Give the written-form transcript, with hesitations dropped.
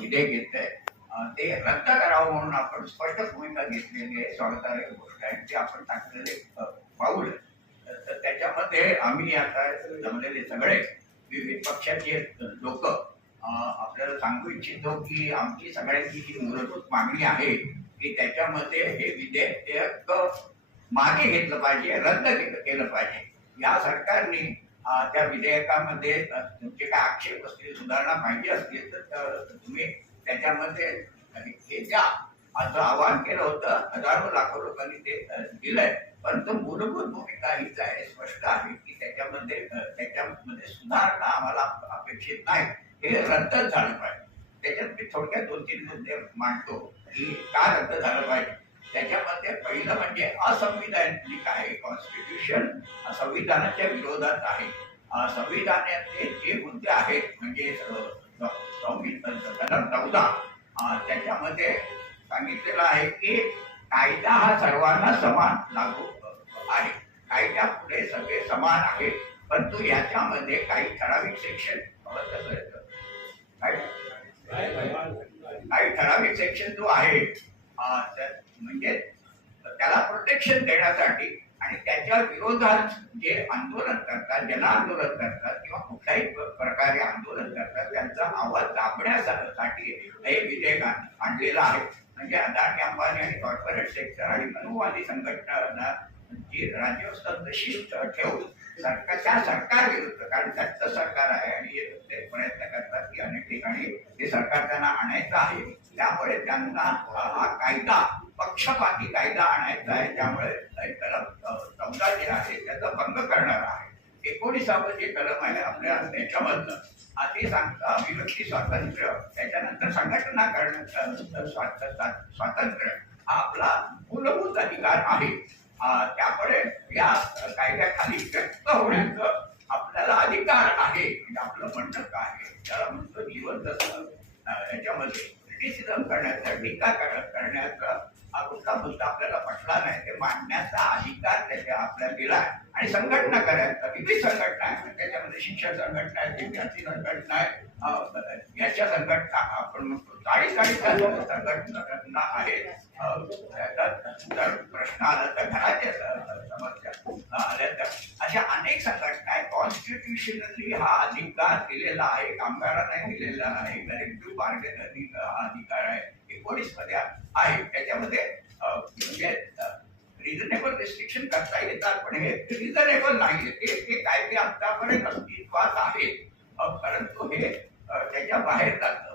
विधेयक घेतलंय ते रद्द करावं म्हणून आपण स्पष्ट भूमिका घेतलेली आहे. स्वागतार्ह गोष्ट आहे ते आपण टाकलेले पाऊल आहे. तर त्याच्यामध्ये आम्ही आता जमलेले सगळे विविध पक्षाचे लोक आपल्याला सांगू इच्छितो की आमची सगळ्यांची जी मूलभूत मागणी आहे की त्याच्यामध्ये हे विधेयक मागे घेतलं पाहिजे, रद्द केलं पाहिजे. या सरकारने त्या विधेयकामध्ये तुमचे काय आक्षेप असतील, सुधारणा पाहिजे असतील तर तुम्ही त्याच्यामध्ये हे द्या असं आवाहन केलं होतं. हजारो लाखो लोकांनी ते दिलंय. परंतु मूलभूत भूमिका हीच आहे, स्पष्ट आहे की त्याच्यामध्ये सुधारणा आम्हाला अपेक्षित नाही, हे रद्द झालं पाहिजे. त्याच्यात मी थोडक्यात 2-3 मुद्दे मांडतो की का रद्द झालं पाहिजे. त्याच्यामध्ये पहिलं म्हणजे असंविधानिक आहे. कॉन्स्टिट्यूशन संविधानाच्या विरोधात आहे. संविधानाचे जे मुद्दे आहेत म्हणजे कलम 14 त्याच्यामध्ये सांगितलेलं आहे की कायदा हा सर्वांना समान लागू आहे. कायद्या पुढे सगळे समान आहेत. परंतु याच्यामध्ये काही ठराविक सेक्शन काही ठराविक सेक्शन जो आहे म्हणजे त्याला प्रोटेक्शन देण्यासाठी आणि त्याच्या विरोधात जे आंदोलन करतात, जन आंदोलन करतात किंवा कुठल्याही प्रकारे आंदोलन करतात त्यांचा आवाज दाबण्यासाठी हे विधेयक आणलेलं आहे. म्हणजे अदानी, अंबानी आणि कॉर्पोरेट सेक्टर आणि मनुवादी संघटना जी राज्यव्यवस्था तशीच ठेवून त्या सरकार विरुद्ध, कारण त्यांचं सरकार आहे आणि ते प्रयत्न करतात की अनेक ठिकाणी हे सरकार त्यांना आणायचं आहे. त्यामुळे त्यांना हा कायदा पक्षपाती कायदा आणायचा आहे. त्यामुळे कलम 14 जे आहे त्याचा भंग करणार आहे. 19 जे कलम आहे आपल्या त्याच्यामधनं ते सांगतं अभिव्यक्ती स्वातंत्र्य, त्याच्यानंतर संघटना करण्याचं स्वातंत्र्य हा आपला मूलभूत अधिकार आहे. त्यामुळे या कायद्याखाली व्यक्त होण्याचं आपल्याला अधिकार आहे. म्हणजे आपलं म्हणणं काय आहे त्याला म्हणतो जिवंत याच्यामध्ये क्रिटिसिझम करण्याचा, टीका करण्याचा हा कुठला मुद्दा आपल्याला पटला नाही ते मांडण्याचा अधिकार त्याच्या आपल्याला दिलाय. आणि संघटना करायचा, विविध संघटना आहे त्याच्यामध्ये, शिक्षक संघटना आहे, विद्यार्थी संघटना आहे, याच्या संघटना आपण म्हणतो 40 संघटना आहेत. जर प्रश्न आला तर घराच्या समस्या आल्या तर अशा अनेक संघटना आहेत. कॉन्स्टिट्युशनली हा अधिकार दिलेला आहे, कामगारांना दिलेला आहे, कलेक्टिव्ह बार्गेनिंग हा अधिकार आहे 19 मध्ये आहे. त्याच्यामध्ये म्हणजे रिझनेबल रिस्ट्रिक्शन करता येतात, पण हे रिझनेबल नाहीये. ते कायदे आतापर्यंत अस्तित्वात आहेत, परंतु हे त्याच्या बाहेर जातात.